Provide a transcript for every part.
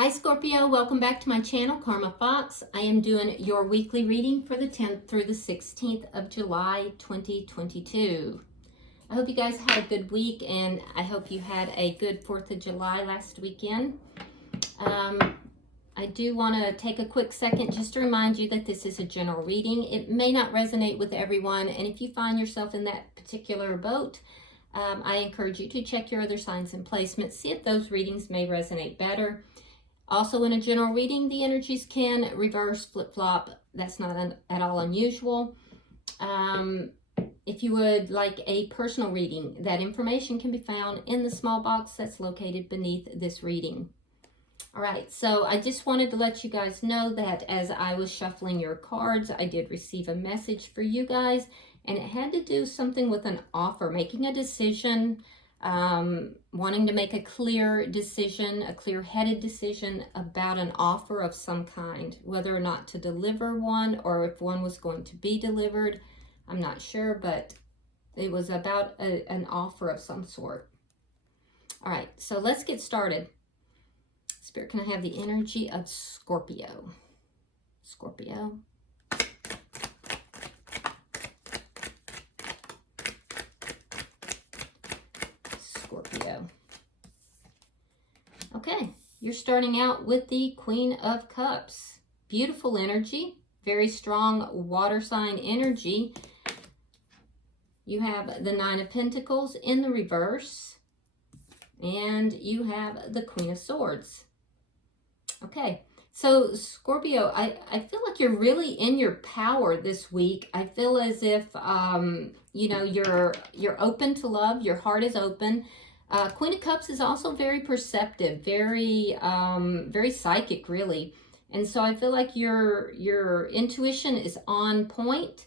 Hi Scorpio, welcome back to my channel, Karma Fox. I am doing your weekly reading for the 10th through the 16th of July 2022. I hope you guys had a good week and I hope you had a good 4th of July last weekend. I do want to take a quick second just to remind you that this is a general reading. It may not resonate with everyone, and if you find yourself in that particular boat, I encourage you to check your other signs and placements, see if those readings may resonate better. Also, in a general reading, the energies can reverse, flip-flop. That's not at all unusual. If you would like a personal reading, that information can be found in the small box that's located beneath this reading. All right, so I just wanted to let you guys know that as I was shuffling your cards, I did receive a message for you guys, and it had to do something with an offer, making a decision, wanting to make a clear decision, a clear-headed decision about an offer of some kind, whether or not to deliver one or if one was going to be delivered. I'm not sure, but it was about an offer of some sort. All right, so let's get started. Spirit, can I have the energy of Scorpio? Scorpio. Scorpio. Okay, you're starting out with the Queen of Cups. Beautiful energy, very strong water sign energy. You have the Nine of Pentacles in the reverse, and you have the Queen of Swords. Okay, so Scorpio, I feel like you're really in your power this week. I feel as if, you know, you're open to love. Your heart is open. Queen of Cups is also very perceptive, very psychic, really. And so I feel like your intuition is on point,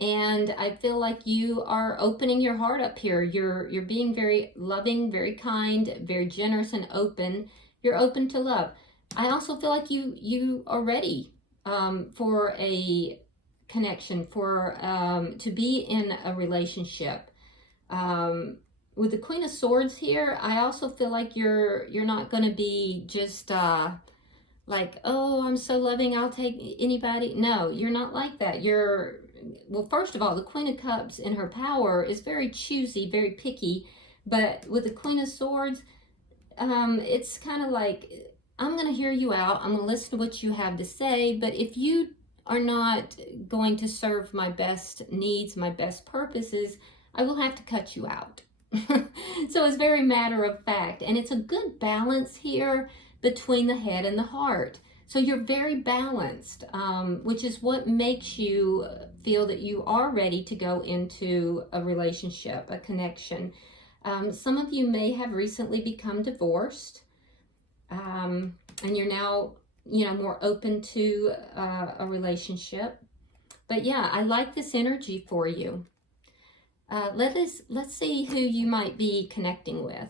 and I feel like you are opening your heart up here. You're being very loving, very kind, very generous and open. You're open to love. I also feel like you are ready for a connection, for to be in a relationship. With the Queen of Swords here, I also feel like you're not going to be just like, oh, I'm so loving, I'll take anybody. No, you're not like that. Well, first of all, the Queen of Cups in her power is very choosy, very picky. But with the Queen of Swords, it's kind of like, I'm going to hear you out. I'm going to listen to what you have to say. But if you are not going to serve my best needs, my best purposes, I will have to cut you out. So it's very matter of fact. And it's a good balance here between the head and the heart. So you're very balanced, which is what makes you feel that you are ready to go into a relationship, a connection. Some of you may have recently become divorced. And you're now, you know, more open to a relationship. But yeah, I like this energy for you. Let's see who you might be connecting with.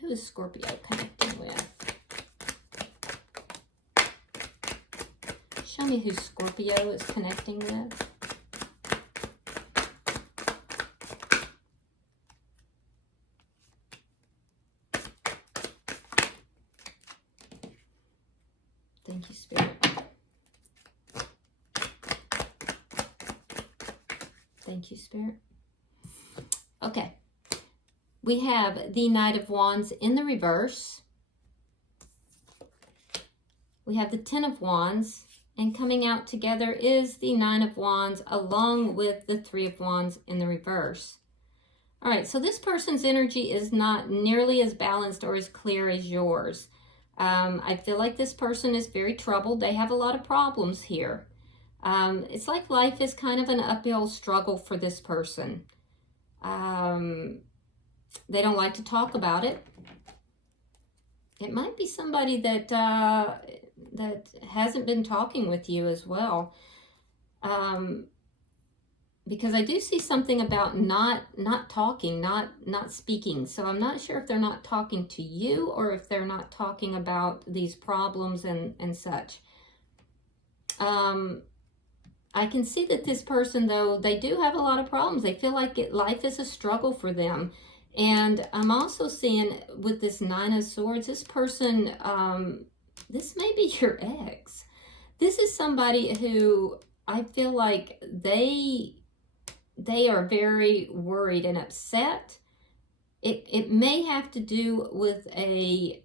Who is Scorpio connecting with? Show me who Scorpio is connecting with. Thank you, Spirit. Thank you, Spirit. Okay. We have the Knight of Wands in the reverse. We have the Ten of Wands. And coming out together is the Nine of Wands along with the Three of Wands in the reverse. All right, so this person's energy is not nearly as balanced or as clear as yours. I feel like this person is very troubled. They have a lot of problems here. It's like life is kind of an uphill struggle for this person. They don't like to talk about it. It might be somebody that that hasn't been talking with you as well. Because I do see something about not talking, not speaking. So I'm not sure if they're not talking to you or if they're not talking about these problems and such. I can see that this person, though, they do have a lot of problems. They feel like life is a struggle for them. And I'm also seeing with this Nine of Swords, this person, this may be your ex. This is somebody who I feel like they are very worried and upset. It may have to do with a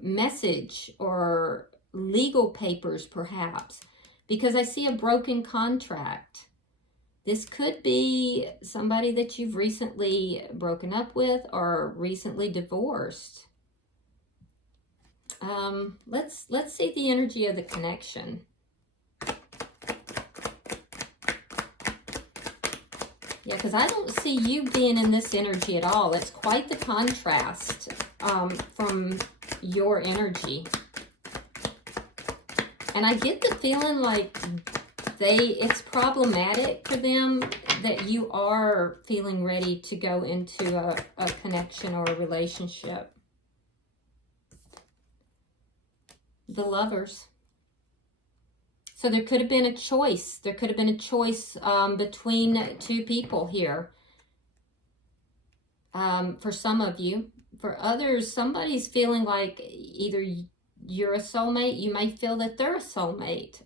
message or legal papers, perhaps, because I see a broken contract. This could be somebody that you've recently broken up with or recently divorced. Let's see the energy of the connection. Yeah, because I don't see you being in this energy at all. It's quite the contrast from your energy. And I get the feeling like it's problematic for them that you are feeling ready to go into a connection or a relationship. The Lovers. So there could have been a choice. There could have been a choice between two people here. For some of you. For others, somebody's feeling like either you're a soulmate. You might feel that they're a soulmate.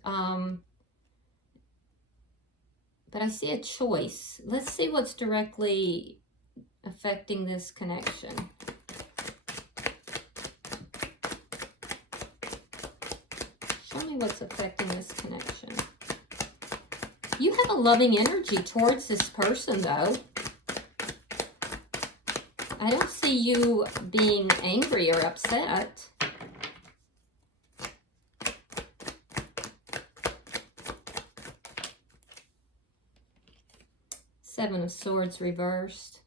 But I see a choice. Let's see what's directly affecting this connection. Show me what's affecting this connection. You have a loving energy towards this person, though. I don't see you being angry or upset. Seven of Swords reversed.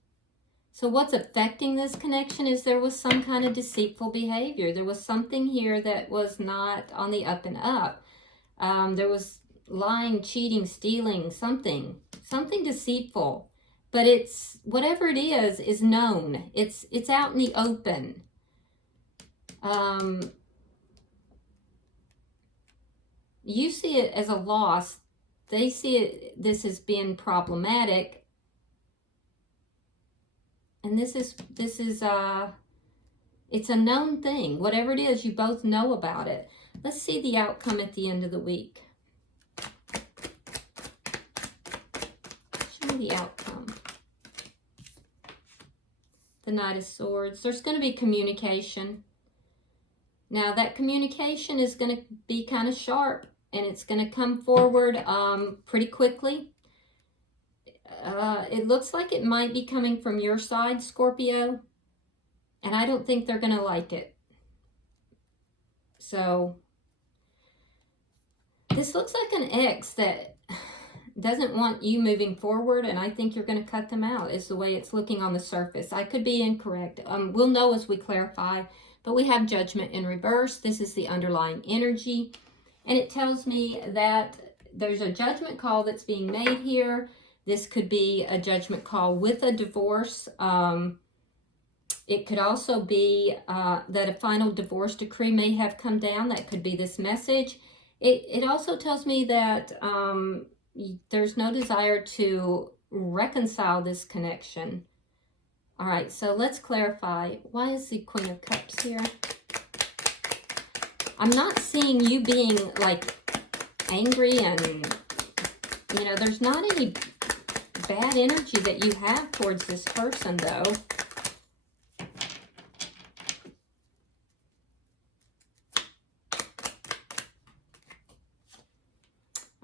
So what's affecting this connection is there was some kind of deceitful behavior. There was something here that was not on the up and up. There was lying, cheating, stealing, something deceitful. But it's, whatever it is known. It's out in the open. You see it as a loss. They see this as being problematic. And this is it's a known thing. Whatever it is, you both know about it. Let's see the outcome at the end of the week. Show me the outcome. The Knight of Swords. There's going to be communication. Now, that communication is going to be kind of sharp, and it's going to come forward pretty quickly. It looks like it might be coming from your side, Scorpio, and I don't think they're going to like it. So, this looks like an ex that doesn't want you moving forward, and I think you're going to cut them out, is the way it's looking on the surface. I could be incorrect. We'll know as we clarify, but we have Judgment in reverse. This is the underlying energy, and it tells me that there's a judgment call that's being made here. This could be a judgment call with a divorce. It could also be that a final divorce decree may have come down. That could be this message. It also tells me that there's no desire to reconcile this connection. All right, so let's clarify. Why is the Queen of Cups here? I'm not seeing you being like angry and, you know, there's not any bad energy that you have towards this person, though.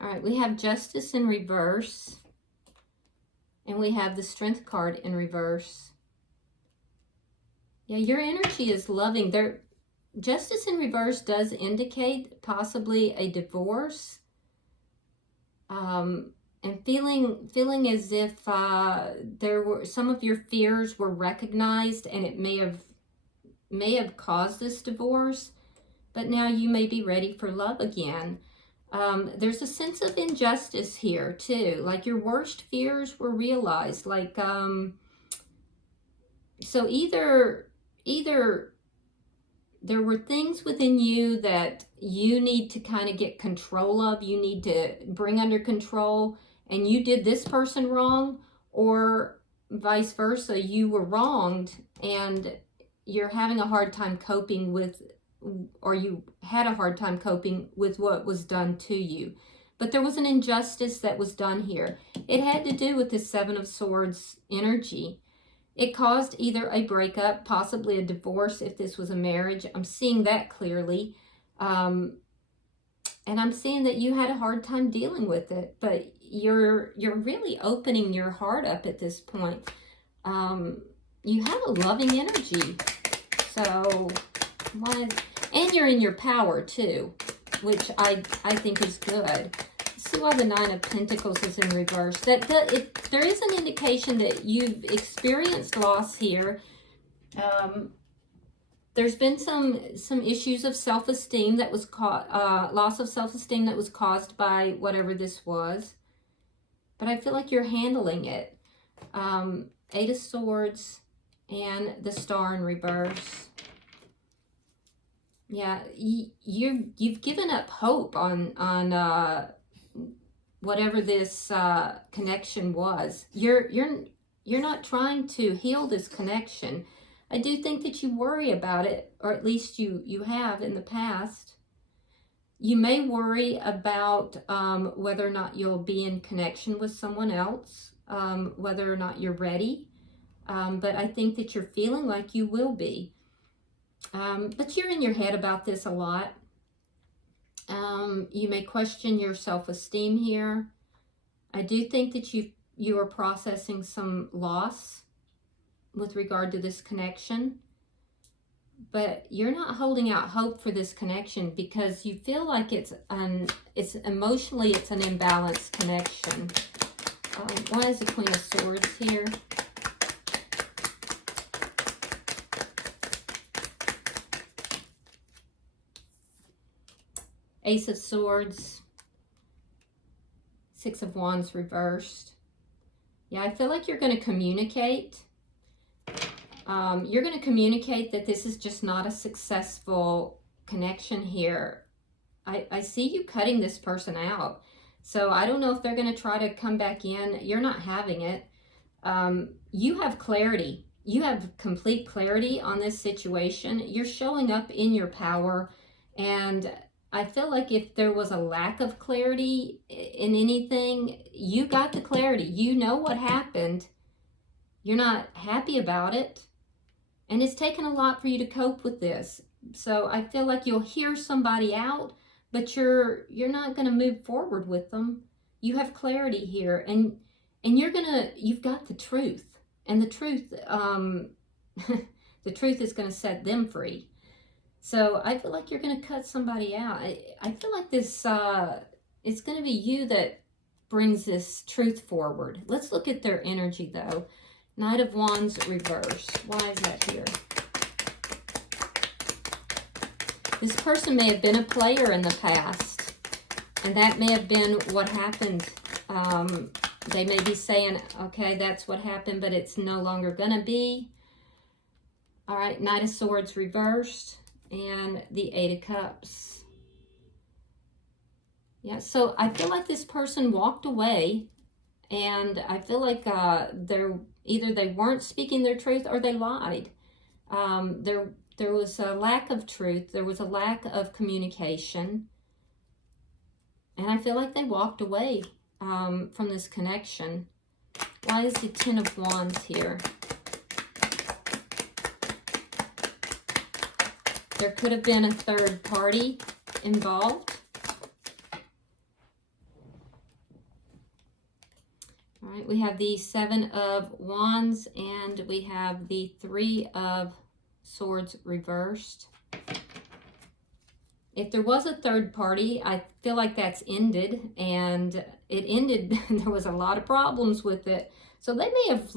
All right, we have Justice in reverse, and we have the Strength card in reverse. Yeah, your energy is loving. Justice in reverse does indicate possibly a divorce. And feeling as if there were some of your fears were recognized, and it may have caused this divorce, but now you may be ready for love again. There's a sense of injustice here too, like your worst fears were realized. Like so either there were things within you that you need to kind of get control of, you need to bring under control, and you did this person wrong, or vice versa, you were wronged and you're having a hard time coping with, or you had a hard time coping with what was done to you. But there was an injustice that was done here. It had to do with the Seven of Swords energy. It caused either a breakup, possibly a divorce if this was a marriage. I'm seeing that clearly. And I'm seeing that you had a hard time dealing with it, but you're really opening your heart up at this point. You have a loving energy. So, and you're in your power too, which I think is good. See why the Nine of Pentacles is in reverse. There is an indication that you've experienced loss here. There's been some issues of self-esteem that was loss of self-esteem that was caused by whatever this was. But I feel like you're handling it. Eight of Swords and the Star in reverse. Yeah, you've given up hope on whatever this connection was. You're not trying to heal this connection. I do think that you worry about it, or at least you have in the past. You may worry about whether or not you'll be in connection with someone else, whether or not you're ready. But I think that you're feeling like you will be. But you're in your head about this a lot. You may question your self-esteem here. I do think that you are processing some loss with regard to this connection. But you're not holding out hope for this connection because you feel like it's emotionally it's an imbalanced connection. Why is the Queen of Swords here? Ace of Swords, Six of Wands reversed. Yeah, I feel like you're going to communicate. You're going to communicate that this is just not a successful connection here. I see you cutting this person out. So I don't know if they're going to try to come back in. You're not having it. You have clarity. You have complete clarity on this situation. You're showing up in your power. And I feel like if there was a lack of clarity in anything, you got the clarity. You know what happened. You're not happy about it. And it's taken a lot for you to cope with this. So I feel like you'll hear somebody out, but you're not going to move forward with them. You have clarity here, and you've got the truth. And the truth the truth is going to set them free. So I feel like you're going to cut somebody out. I feel like this it's going to be you that brings this truth forward. Let's look at their energy though. Knight of Wands reverse. Why is that here? This person may have been a player in the past, and that may have been what happened. They may be saying, okay, that's what happened, but it's no longer going to be. All right, Knight of Swords reversed, and the Eight of Cups. Yeah, so I feel like this person walked away, and I feel like either they weren't speaking their truth or they lied. There was a lack of truth. There was a lack of communication. And I feel like they walked away from this connection. Why is the Ten of Wands here? There could have been a third party involved. All right, we have the Seven of Wands and we have the Three of Swords reversed. If there was a third party, I feel like that's ended, and it ended, there was a lot of problems with it. So they may have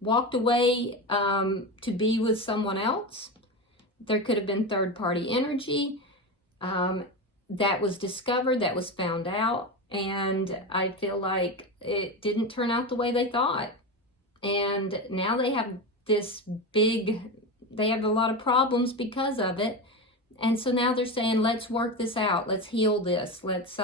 walked away to be with someone else. There could have been third party energy that was discovered, that was found out, and I feel like it didn't turn out the way they thought. And now they have they have a lot of problems because of it. And so now they're saying, let's work this out. Let's heal this. Let's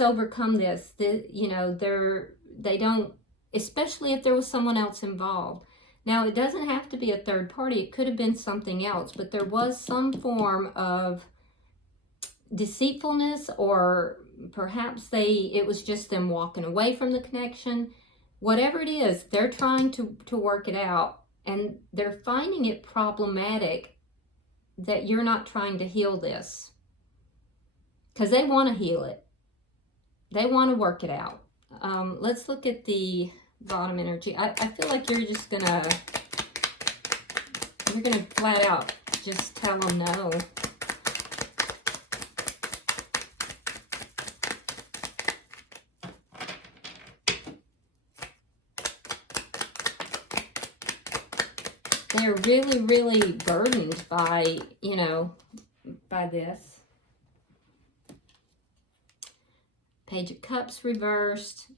overcome this. They don't especially if there was someone else involved. Now, it doesn't have to be a third party. It could have been something else, but there was some form of deceitfulness, or perhaps it was just them walking away from the connection. Whatever it is, they're trying to work it out, and they're finding it problematic that you're not trying to heal this, because they want to heal it. They want to work it out. Let's look at the bottom energy. I feel like you're gonna flat out just tell them no. They're really, really burdened by, by this. Page of Cups reversed,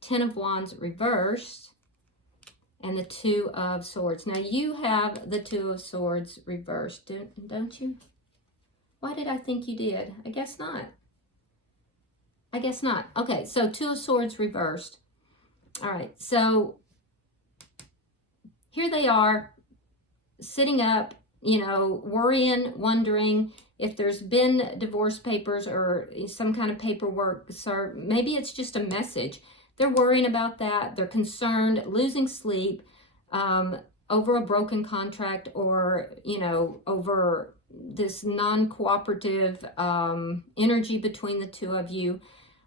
Ten of Wands reversed, and the Two of Swords. Now, you have the Two of Swords reversed, don't you? Why did I think you did? I guess not. I guess not. Okay, so Two of Swords reversed. All right, so here they are, sitting up, worrying, wondering if there's been divorce papers or some kind of paperwork. So maybe it's just a message. They're worrying about that. They're concerned, losing sleep over a broken contract, or, over this non-cooperative energy between the two of you.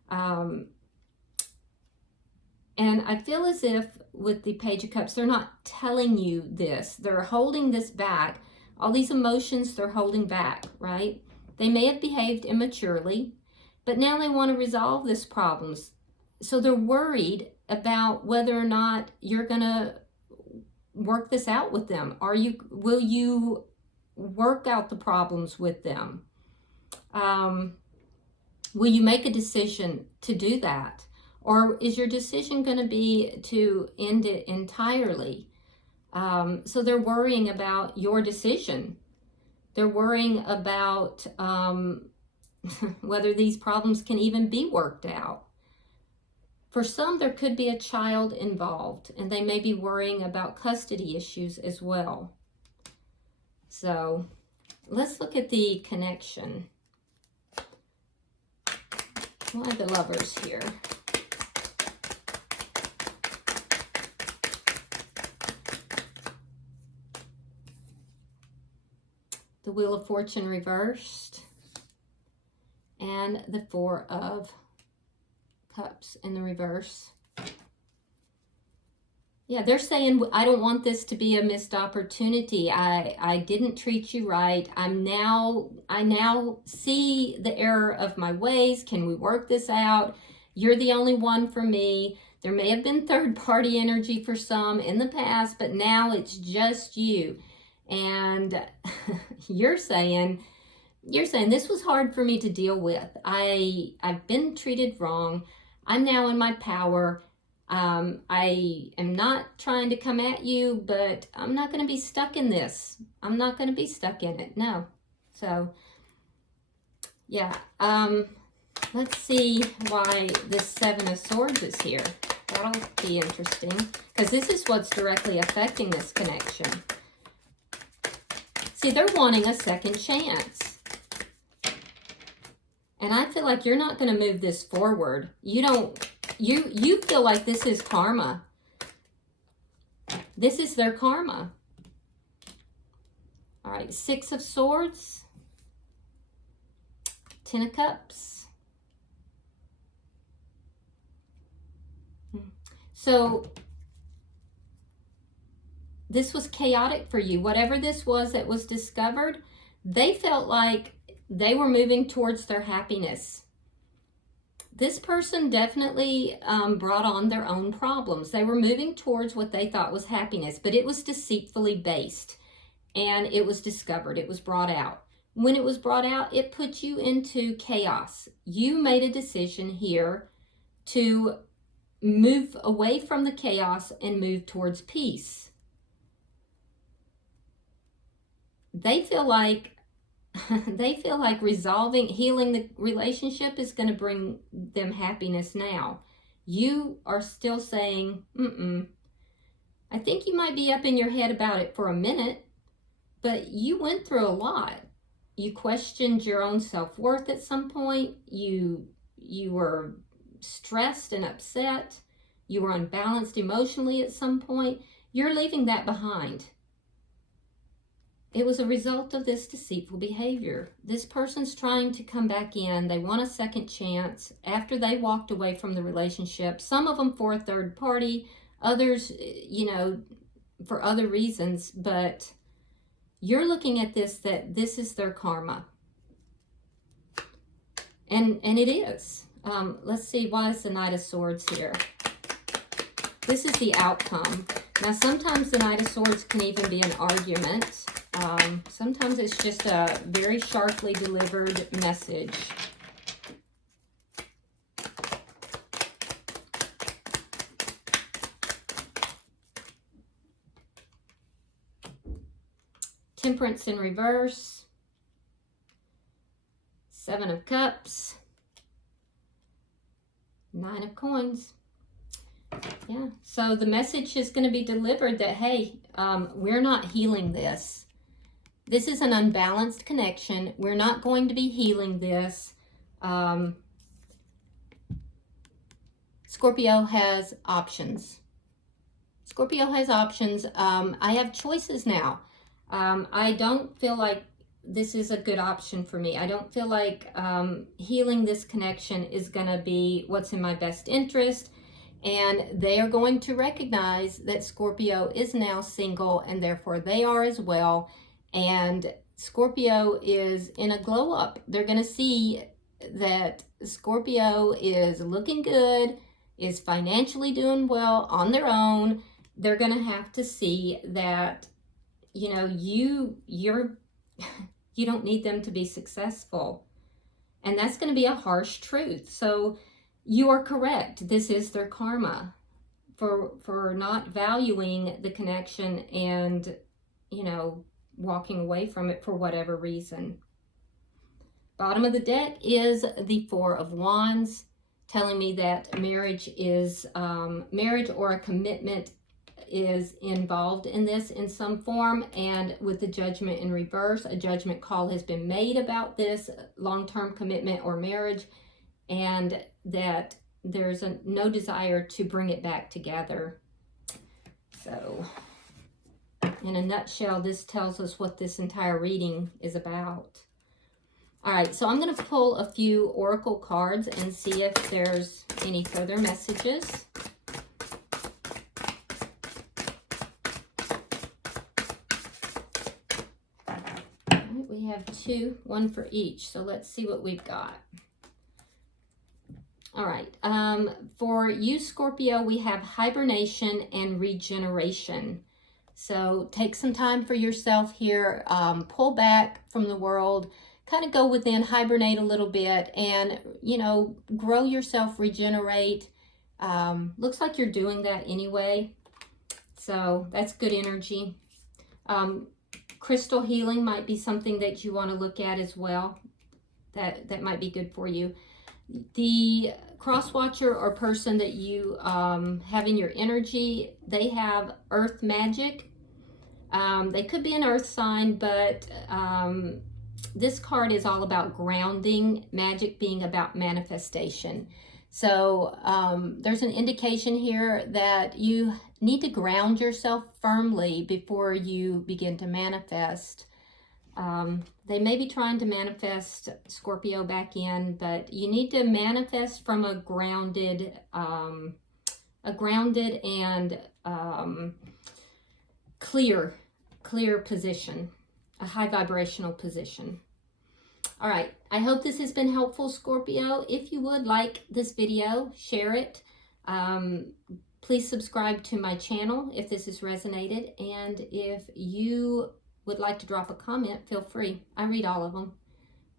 And I feel as if with the Page of Cups, they're not telling you this. They're holding this back. All these emotions they're holding back, right? They may have behaved immaturely, but now they want to resolve this problems. So they're worried about whether or not you're going to work this out with them. Will you work out the problems with them? Will you make a decision to do that? Or is your decision going to be to end it entirely? So they're worrying about your decision. They're worrying about whether these problems can even be worked out. For some, there could be a child involved, and they may be worrying about custody issues as well. So let's look at the connection. Why the Lovers here? The Wheel of Fortune reversed, and the Four of Cups in the reverse. Yeah, they're saying, I don't want this to be a missed opportunity. I didn't treat you right. I now see the error of my ways. Can we work this out? You're the only one for me. There may have been third-party energy for some in the past, but now it's just you. And you're saying this was hard for me to deal with. I've been treated wrong. I'm now in my power. I am not trying to come at you, but I'm not going to be stuck in this. I'm not going to be stuck in it. No. So, yeah. Let's see why this Seven of Swords is here. That'll be interesting, because this is what's directly affecting this connection. See, they're wanting a second chance. And I feel like you're not going to move this forward. You feel like this is karma. This is their karma. All right, Six of Swords. Ten of Cups. So this was chaotic for you. Whatever this was that was discovered, they felt like they were moving towards their happiness. This person definitely brought on their own problems. They were moving towards what they thought was happiness, but it was deceitfully based, and it was discovered. It was brought out. When it was brought out, it put you into chaos. You made a decision here to move away from the chaos and move towards peace. They feel like healing the relationship is going to bring them happiness now. You are still saying, I think you might be up in your head about it for a minute, but you went through a lot. You questioned your own self-worth at some point. You were stressed and upset. You were unbalanced emotionally at some point. You're leaving that behind. It was a result of this deceitful behavior. This person's trying to come back in. They want a second chance after they walked away from the relationship. Some of them for a third party, others, for other reasons. But you're looking at this, that this is their karma. And it is. Let's see, why is the Knight of Swords here? This is the outcome. Now, sometimes the Knight of Swords can even be an argument. Sometimes it's just a very sharply delivered message. Temperance in reverse. Seven of Cups. Nine of Coins. Yeah, so the message is going to be delivered that, hey, we're not healing this. This is an unbalanced connection. We're not going to be healing this. Scorpio has options. Scorpio has options. I have choices now. I don't feel like this is a good option for me. I don't feel like healing this connection is going to be what's in my best interest. And they are going to recognize that Scorpio is now single, and therefore they are as well. And Scorpio is in a glow up. They're going to see that Scorpio is looking good, is financially doing well on their own. They're going to have to see that, you don't need them to be successful. And that's going to be a harsh truth. So you are correct. This is their karma for not valuing the connection and, walking away from it for whatever reason. Bottom of the deck is the Four of Wands, telling me that marriage or a commitment is involved in this in some form. And with the Judgment in reverse, a judgment call has been made about this long-term commitment or marriage, and that there's no desire to bring it back together. So in a nutshell, this tells us what this entire reading is about. All right, so I'm going to pull a few oracle cards and see if there's any further messages. All right, we have two, one for each. So let's see what we've got. All right, for you, Scorpio, we have hibernation and regeneration. So take some time for yourself here, pull back from the world, kind of go within, hibernate a little bit, and, grow yourself, regenerate. Looks like you're doing that anyway. So that's good energy. Crystal healing might be something that you want to look at as well. That might be good for you. The cross watcher or person that you have in your energy, they have earth magic. They could be an earth sign, but this card is all about grounding, magic being about manifestation. So there's an indication here that you need to ground yourself firmly before you begin to manifest. They may be trying to manifest Scorpio back in, but you need to manifest from a grounded and clear position, a high vibrational position. All right, I hope this has been helpful, Scorpio. If you would like this video, share it. Please subscribe to my channel if this has resonated, and if you would like to drop a comment, feel free. I read all of them.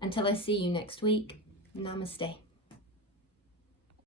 Until I see you next week, namaste.